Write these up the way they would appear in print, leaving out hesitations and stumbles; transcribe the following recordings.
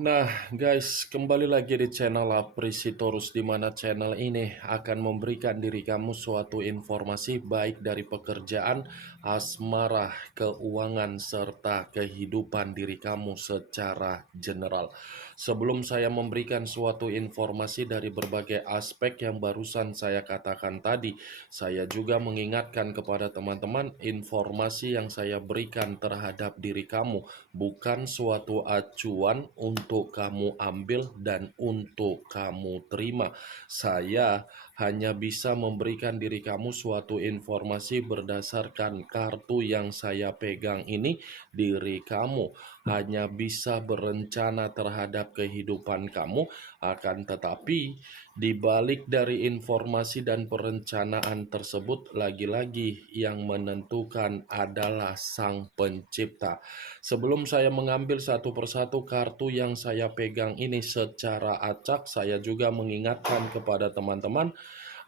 Nah, guys, kembali lagi di channel Aprisitorus, di mana channel ini akan memberikan diri kamu suatu informasi baik dari pekerjaan, asmara, keuangan, serta kehidupan diri kamu secara general. Sebelum saya memberikan suatu informasi dari berbagai aspek yang barusan saya katakan tadi, saya juga mengingatkan kepada teman-teman informasi yang saya berikan terhadap diri kamu bukan suatu acuan untuk kamu ambil dan untuk kamu terima. Saya hanya bisa memberikan diri kamu suatu informasi berdasarkan kartu yang saya pegang ini. Diri kamu hanya bisa berencana terhadap kehidupan kamu, akan tetapi di balik dari informasi dan perencanaan tersebut, lagi-lagi yang menentukan adalah Sang Pencipta. Sebelum saya mengambil satu persatu kartu yang saya pegang ini secara acak, saya juga mengingatkan kepada teman-teman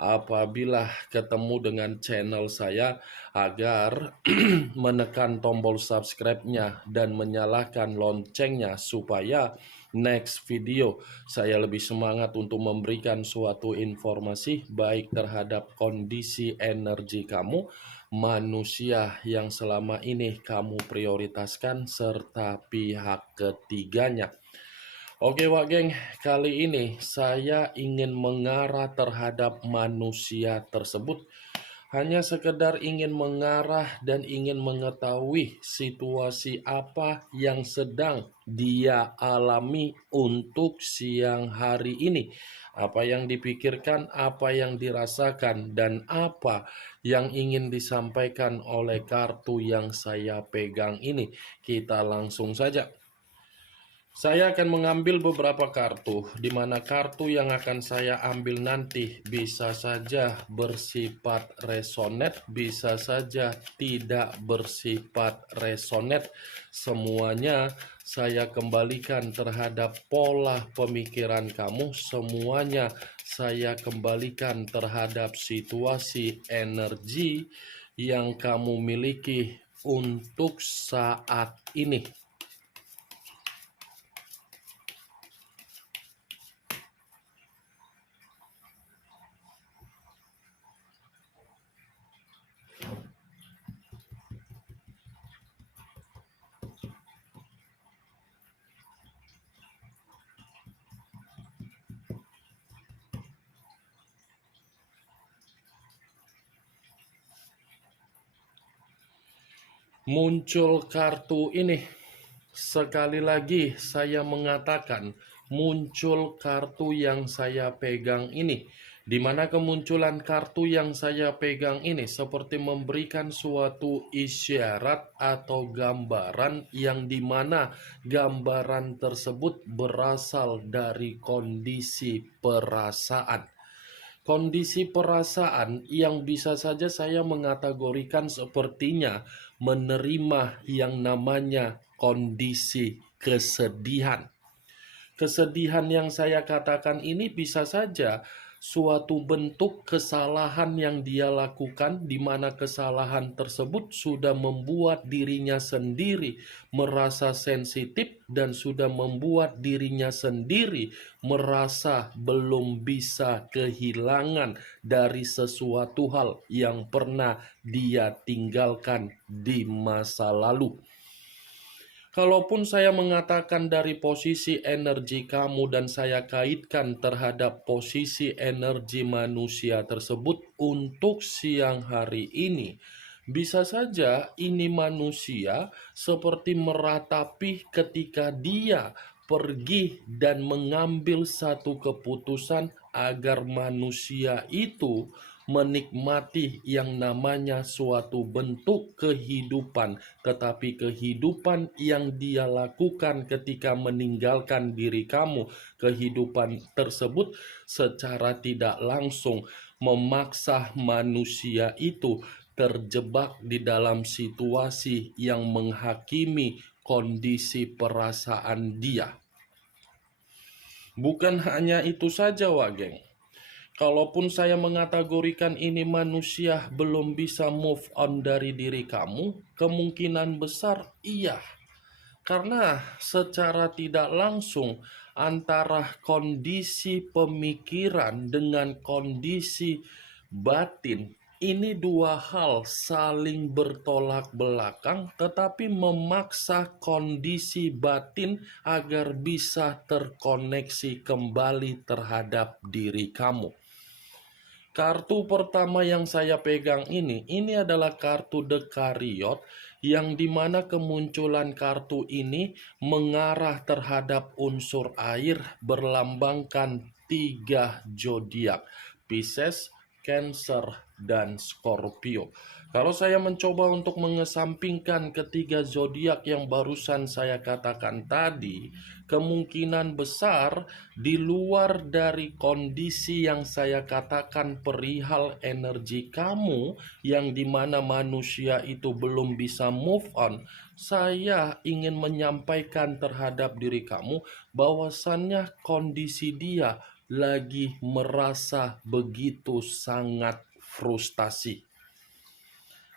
apabila ketemu dengan channel saya agar menekan tombol subscribe-nya dan menyalakan loncengnya supaya next video saya lebih semangat untuk memberikan suatu informasi baik terhadap kondisi energi kamu, manusia yang selama ini kamu prioritaskan, serta pihak ketiganya. Oke Wak Geng, kali ini saya ingin mengarah terhadap manusia tersebut. Hanya sekedar ingin mengarah dan ingin mengetahui situasi apa yang sedang dia alami untuk siang hari ini. Apa yang dipikirkan, apa yang dirasakan, dan apa yang ingin disampaikan oleh kartu yang saya pegang ini. Kita langsung saja. Saya akan mengambil beberapa kartu, di mana kartu yang akan saya ambil nanti bisa saja bersifat resonate, bisa saja tidak bersifat resonate. Semuanya saya kembalikan terhadap pola pemikiran kamu, semuanya saya kembalikan terhadap situasi energi yang kamu miliki untuk saat ini. Muncul kartu ini. Sekali lagi saya mengatakan, muncul kartu yang saya pegang ini. Di mana kemunculan kartu yang saya pegang ini seperti memberikan suatu isyarat atau gambaran yang dimana gambaran tersebut berasal dari kondisi perasaan. Kondisi perasaan yang bisa saja saya mengategorikan sepertinya menerima yang namanya kondisi kesedihan. Kesedihan yang saya katakan ini bisa saja suatu bentuk kesalahan yang dia lakukan, di mana kesalahan tersebut sudah membuat dirinya sendiri merasa sensitif dan sudah membuat dirinya sendiri merasa belum bisa kehilangan dari sesuatu hal yang pernah dia tinggalkan di masa lalu. Kalaupun saya mengatakan dari posisi energi kamu dan saya kaitkan terhadap posisi energi manusia tersebut untuk siang hari ini, bisa saja ini manusia seperti meratapi ketika dia pergi dan mengambil satu keputusan agar manusia itu menikmati yang namanya suatu bentuk kehidupan, tetapi kehidupan yang dia lakukan ketika meninggalkan diri kamu, kehidupan tersebut secara tidak langsung memaksa manusia itu terjebak di dalam situasi yang menghakimi kondisi perasaan dia. Bukan hanya itu saja, Wak Geng. Kalaupun saya mengategorikan ini manusia belum bisa move on dari diri kamu, kemungkinan besar iya. Karena secara tidak langsung antara kondisi pemikiran dengan kondisi batin ini dua hal saling bertolak belakang, tetapi memaksa kondisi batin agar bisa terkoneksi kembali terhadap diri kamu. Kartu pertama yang saya pegang ini adalah kartu Dekariot, yang dimana kemunculan kartu ini mengarah terhadap unsur air berlambangkan tiga zodiak, Pisces, Cancer, dan Scorpio. Kalau saya mencoba untuk mengesampingkan ketiga zodiak yang barusan saya katakan tadi, kemungkinan besar di luar dari kondisi yang saya katakan perihal energi kamu, yang dimana manusia itu belum bisa move on, saya ingin menyampaikan terhadap diri kamu bahwasannya kondisi dia lagi merasa begitu sangat frustasi.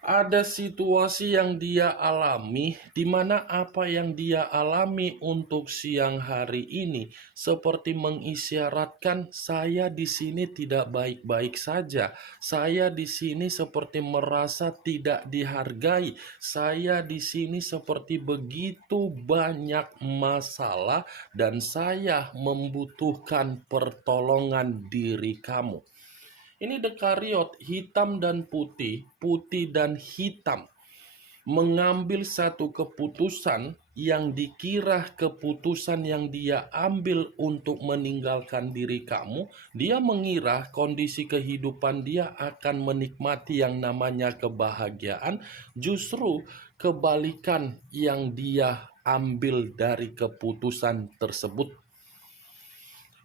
Ada situasi yang dia alami, di mana apa yang dia alami untuk siang hari ini seperti mengisyaratkan saya di sini tidak baik-baik saja. Saya di sini seperti merasa tidak dihargai. Saya di sini seperti begitu banyak masalah dan saya membutuhkan pertolongan diri kamu. Ini Dekariot, hitam dan putih, putih dan hitam. Mengambil satu keputusan yang dikira keputusan yang dia ambil untuk meninggalkan diri kamu. Dia mengira kondisi kehidupan dia akan menikmati yang namanya kebahagiaan. Justru kebalikan yang dia ambil dari keputusan tersebut.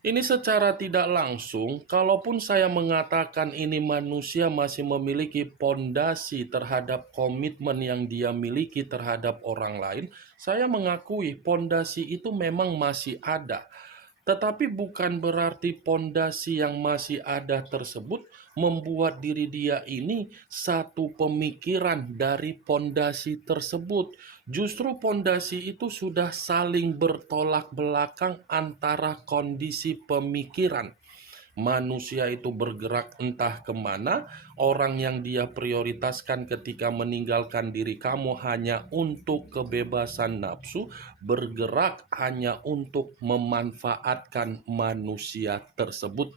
Ini secara tidak langsung, kalaupun saya mengatakan ini manusia masih memiliki pondasi terhadap komitmen yang dia miliki terhadap orang lain, saya mengakui pondasi itu memang masih ada. Tetapi bukan berarti pondasi yang masih ada tersebut membuat diri dia ini satu pemikiran dari pondasi tersebut. Justru pondasi itu sudah saling bertolak belakang antara kondisi pemikiran. Manusia itu bergerak entah kemana. Orang yang dia prioritaskan ketika meninggalkan diri kamu hanya untuk kebebasan nafsu, bergerak hanya untuk memanfaatkan manusia tersebut.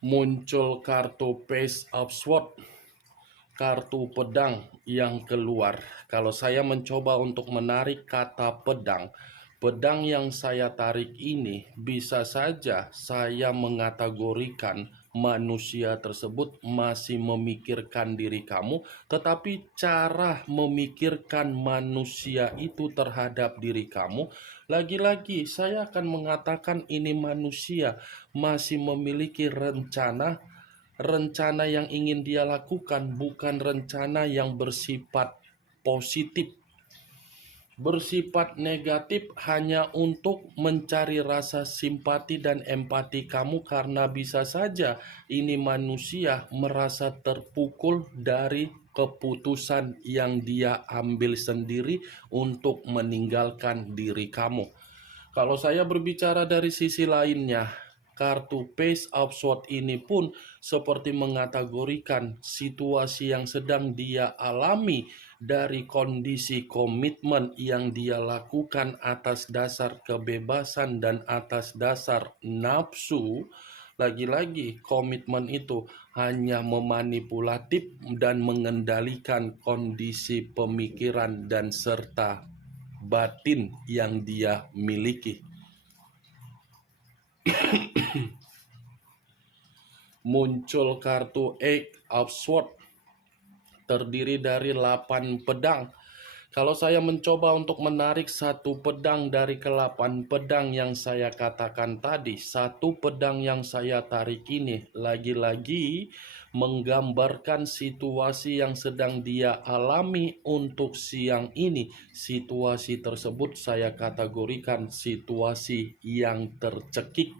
Muncul kartu Page of Swords, kartu pedang yang keluar. Kalau saya mencoba untuk menarik kata pedang, pedang yang saya tarik ini bisa saja saya mengategorikan manusia tersebut masih memikirkan diri kamu, tetapi cara memikirkan manusia itu terhadap diri kamu, lagi-lagi saya akan mengatakan ini manusia masih memiliki rencana yang ingin dia lakukan, bukan rencana yang bersifat positif. Bersifat negatif hanya untuk mencari rasa simpati dan empati kamu, karena bisa saja ini manusia merasa terpukul dari keputusan yang dia ambil sendiri untuk meninggalkan diri kamu. Kalau saya berbicara dari sisi lainnya, kartu Page of Swords ini pun seperti mengategorikan situasi yang sedang dia alami dari kondisi komitmen yang dia lakukan atas dasar kebebasan dan atas dasar nafsu. Lagi-lagi komitmen itu hanya memanipulatif dan mengendalikan kondisi pemikiran dan serta batin yang dia miliki. Muncul kartu Eight of Swords, terdiri dari 8 pedang. Kalau saya mencoba untuk menarik satu pedang dari ke-8 pedang yang saya katakan tadi, satu pedang yang saya tarik ini lagi-lagi menggambarkan situasi yang sedang dia alami untuk siang ini. Situasi tersebut saya kategorikan situasi yang tercekik.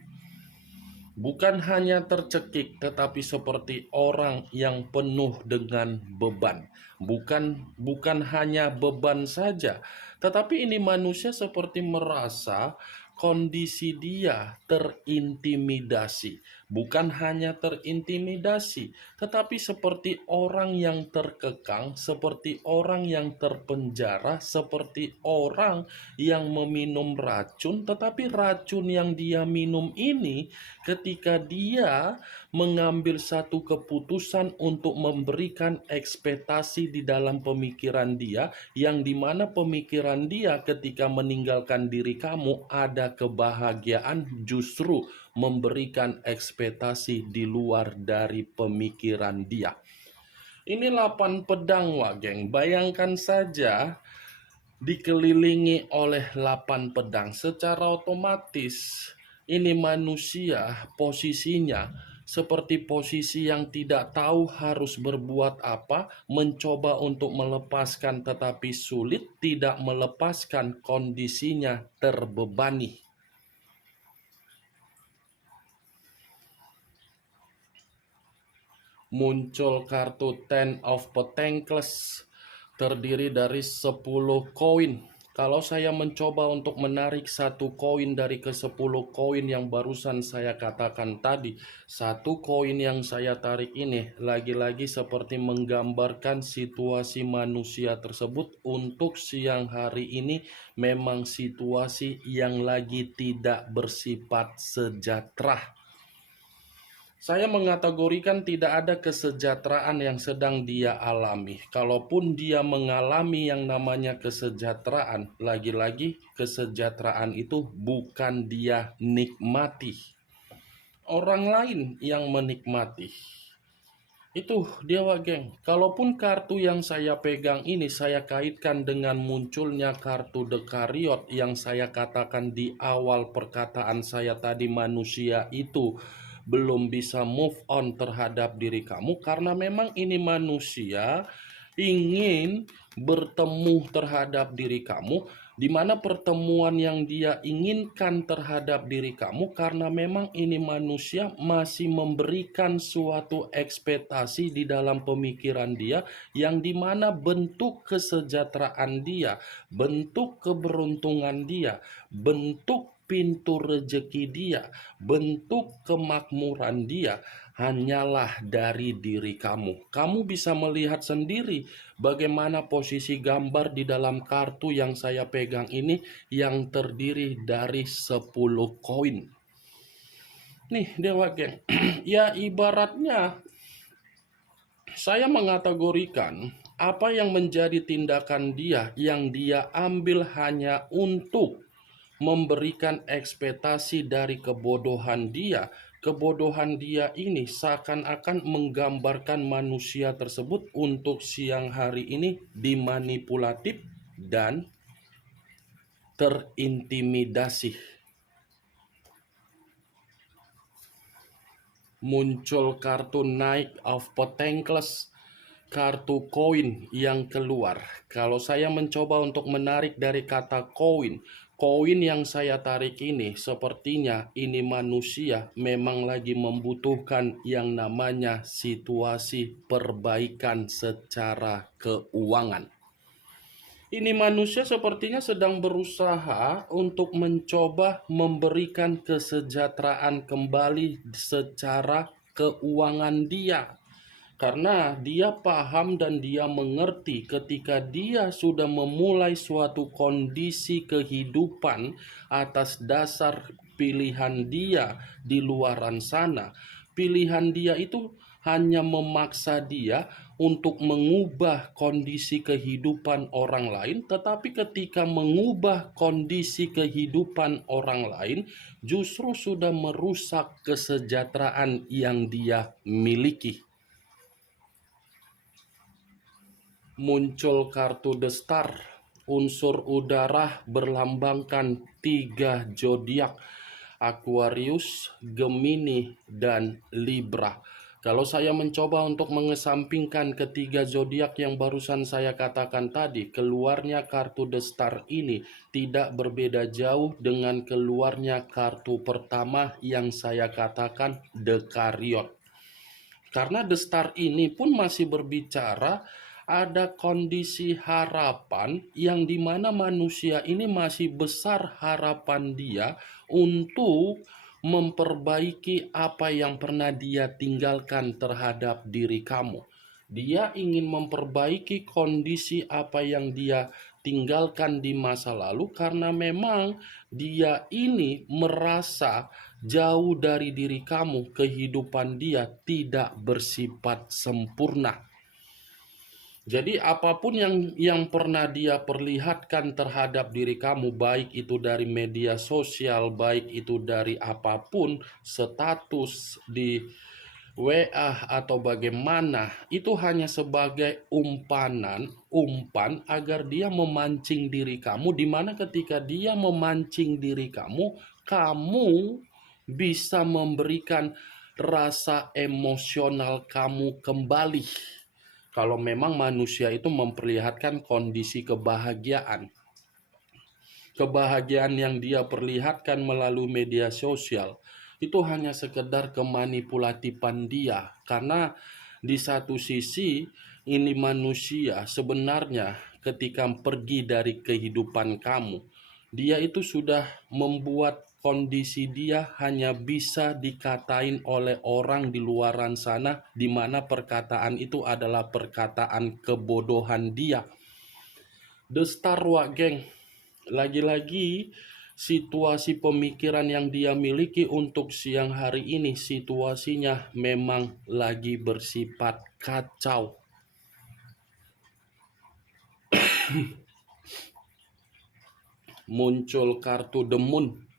Bukan hanya tercekik, tetapi seperti orang yang penuh dengan beban. Bukan hanya beban saja, tetapi ini manusia seperti merasa kondisi dia terintimidasi. Bukan hanya terintimidasi, tetapi seperti orang yang terkekang, seperti orang yang terpenjara, seperti orang yang meminum racun, tetapi racun yang dia minum ini ketika dia mengambil satu keputusan untuk memberikan ekspektasi di dalam pemikiran dia, yang dimana pemikiran dia ketika meninggalkan diri kamu ada kebahagiaan, justru memberikan ekspektasi di luar dari pemikiran dia. Ini 8 pedang, wah geng. Bayangkan saja dikelilingi oleh 8 pedang. Secara otomatis ini manusia posisinya seperti posisi yang tidak tahu harus berbuat apa, mencoba untuk melepaskan tetapi sulit, tidak melepaskan, kondisinya terbebani. Muncul kartu Ten of Pentacles, terdiri dari 10 koin. Kalau saya mencoba untuk menarik satu koin dari ke-10 koin yang barusan saya katakan tadi, satu koin yang saya tarik ini lagi-lagi seperti menggambarkan situasi manusia tersebut untuk siang hari ini memang situasi yang lagi tidak bersifat sejahtera. Saya mengategorikan tidak ada kesejahteraan yang sedang dia alami. Kalaupun dia mengalami yang namanya kesejahteraan, lagi-lagi kesejahteraan itu bukan dia nikmati. Orang lain yang menikmati. Itu dia, Wak geng. Kalaupun kartu yang saya pegang ini saya kaitkan dengan munculnya kartu The Chariot yang saya katakan di awal perkataan saya tadi, manusia itu belum bisa move on terhadap diri kamu karena memang ini manusia ingin bertemu terhadap diri kamu, di mana pertemuan yang dia inginkan terhadap diri kamu karena memang ini manusia masih memberikan suatu ekspektasi di dalam pemikiran dia, yang dimana bentuk kesejahteraan dia, bentuk keberuntungan dia, bentuk pintu rezeki dia, bentuk kemakmuran dia hanyalah dari diri kamu. Kamu bisa melihat sendiri bagaimana posisi gambar di dalam kartu yang saya pegang ini yang terdiri dari 10 koin. Nih Dewa geng, ya ibaratnya saya mengategorikan apa yang menjadi tindakan dia yang dia ambil hanya untuk memberikan ekspektasi dari kebodohan dia. Kebodohan dia ini seakan-akan menggambarkan manusia tersebut untuk siang hari ini dimanipulatif dan terintimidasi. Muncul kartu Knight of Pentacles, kartu koin yang keluar. Kalau saya mencoba untuk menarik dari kata koin, koin yang saya tarik ini sepertinya ini manusia memang lagi membutuhkan yang namanya situasi perbaikan secara keuangan. Ini manusia sepertinya sedang berusaha untuk mencoba memberikan kesejahteraan kembali secara keuangan dia. Karena dia paham dan dia mengerti ketika dia sudah memulai suatu kondisi kehidupan atas dasar pilihan dia di luaran sana. Pilihan dia itu hanya memaksa dia untuk mengubah kondisi kehidupan orang lain, tetapi ketika mengubah kondisi kehidupan orang lain, justru sudah merusak kesejahteraan yang dia miliki. Muncul kartu The Star, unsur udara berlambangkan 3 zodiak, Aquarius, Gemini, dan Libra. Kalau saya mencoba untuk mengesampingkan ketiga zodiak yang barusan saya katakan tadi, keluarnya kartu The Star ini tidak berbeda jauh dengan keluarnya kartu pertama yang saya katakan The Chariot. Karena The Star ini pun masih berbicara ada kondisi harapan yang dimana manusia ini masih besar harapan dia untuk memperbaiki apa yang pernah dia tinggalkan terhadap diri kamu. Dia ingin memperbaiki kondisi apa yang dia tinggalkan di masa lalu karena memang dia ini merasa jauh dari diri kamu, kehidupan dia tidak bersifat sempurna. Jadi apapun yang pernah dia perlihatkan terhadap diri kamu, baik itu dari media sosial, baik itu dari apapun, status di WA atau bagaimana, itu hanya sebagai umpan agar dia memancing diri kamu, di mana ketika dia memancing diri kamu, kamu bisa memberikan rasa emosional kamu kembali. Kalau memang manusia itu memperlihatkan kondisi kebahagiaan. Kebahagiaan yang dia perlihatkan melalui media sosial itu hanya sekedar kemanipulatifan dia. Karena di satu sisi ini manusia sebenarnya ketika pergi dari kehidupan kamu, dia itu sudah membuat kondisi dia hanya bisa dikatain oleh orang di luaran sana, di mana perkataan itu adalah perkataan kebodohan dia. The Star Wak geng, lagi-lagi situasi pemikiran yang dia miliki untuk siang hari ini, situasinya memang lagi bersifat kacau. Muncul kartu The Moon.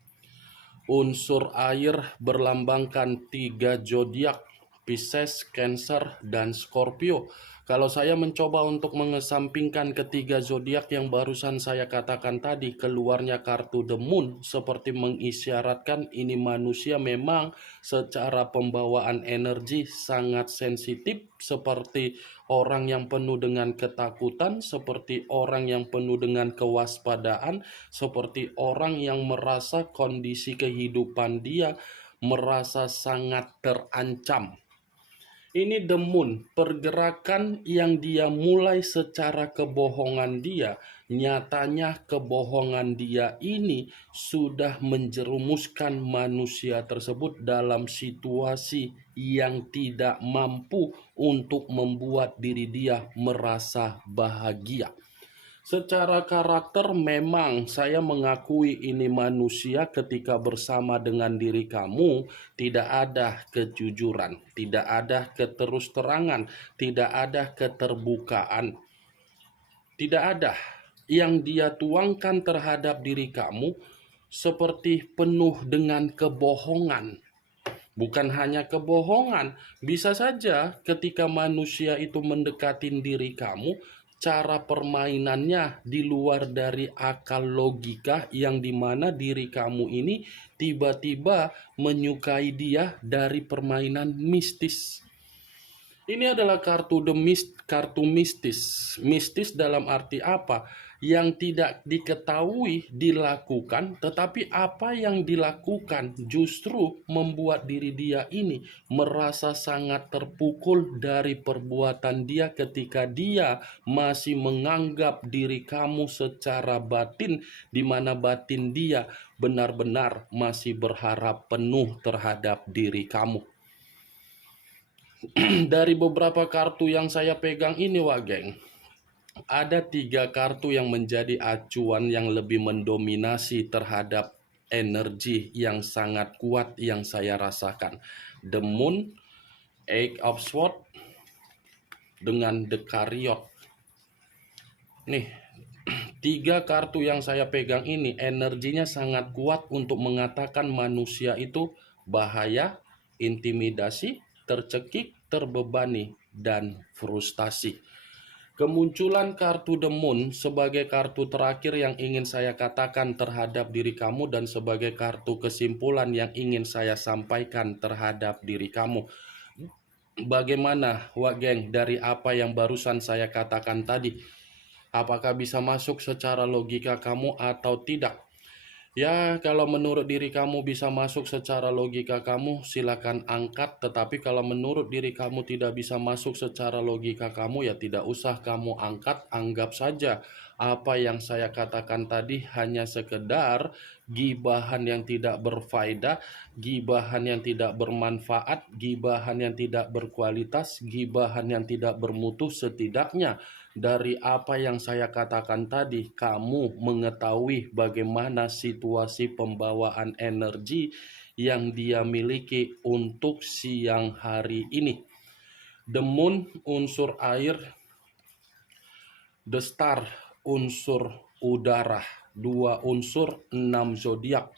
Unsur air berlambangkan 3 zodiak, Pisces, Cancer, dan Scorpio. Kalau saya mencoba untuk mengesampingkan ketiga zodiak yang barusan saya katakan tadi, keluarnya kartu The Moon seperti mengisyaratkan ini manusia memang secara pembawaan energi sangat sensitif, seperti orang yang penuh dengan ketakutan, seperti orang yang penuh dengan kewaspadaan, seperti orang yang merasa kondisi kehidupan dia merasa sangat terancam. Ini The Moon, pergerakan yang dia mulai secara kebohongan dia, nyatanya kebohongan dia ini sudah menjerumuskan manusia tersebut dalam situasi yang tidak mampu untuk membuat diri dia merasa bahagia. Secara karakter memang saya mengakui ini manusia ketika bersama dengan diri kamu tidak ada kejujuran, tidak ada keterus-terangan, tidak ada keterbukaan. Tidak ada yang dia tuangkan terhadap diri kamu seperti penuh dengan kebohongan. Bukan hanya kebohongan, bisa saja ketika manusia itu mendekatin diri kamu, cara permainannya di luar dari akal logika yang dimana diri kamu ini tiba-tiba menyukai dia dari permainan mistis. Ini adalah kartu mistis. Mistis dalam arti apa? Yang tidak diketahui dilakukan, tetapi apa yang dilakukan justru membuat diri dia ini merasa sangat terpukul dari perbuatan dia ketika dia masih menganggap diri kamu secara batin, di mana batin dia benar-benar masih berharap penuh terhadap diri kamu. Dari beberapa kartu yang saya pegang ini, Wak geng, ada 3 kartu yang menjadi acuan yang lebih mendominasi terhadap energi yang sangat kuat yang saya rasakan. The Moon, Eight of Swords, dengan The Chariot. Nih, 3 kartu yang saya pegang ini energinya sangat kuat untuk mengatakan manusia itu bahaya, intimidasi, tercekik, terbebani, dan frustasi. Kemunculan kartu The Moon sebagai kartu terakhir yang ingin saya katakan terhadap diri kamu dan sebagai kartu kesimpulan yang ingin saya sampaikan terhadap diri kamu. Bagaimana, Wak Geng, dari apa yang barusan saya katakan tadi? Apakah bisa masuk secara logika kamu atau tidak? Ya, kalau menurut diri kamu bisa masuk secara logika kamu, silakan angkat. Tetapi kalau menurut diri kamu tidak bisa masuk secara logika kamu, ya tidak usah kamu angkat. Anggap saja apa yang saya katakan tadi hanya sekedar gibahan yang tidak berfaedah, gibahan yang tidak bermanfaat, gibahan yang tidak berkualitas, gibahan yang tidak bermutu. Setidaknya dari apa yang saya katakan tadi, kamu mengetahui bagaimana situasi pembawaan energi yang dia miliki untuk siang hari ini. The Moon unsur air, The Star unsur udara, 2 unsur 6 zodiak.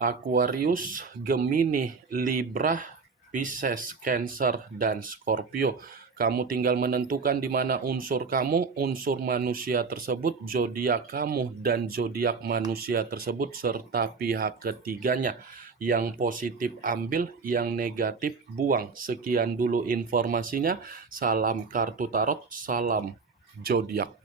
Aquarius, Gemini, Libra, Pisces, Cancer, dan Scorpio. Kamu tinggal menentukan di mana unsur kamu, unsur manusia tersebut, zodiak kamu, dan zodiak manusia tersebut, serta pihak ketiganya. Yang positif ambil, yang negatif buang. Sekian dulu informasinya. Salam kartu tarot, salam zodiak.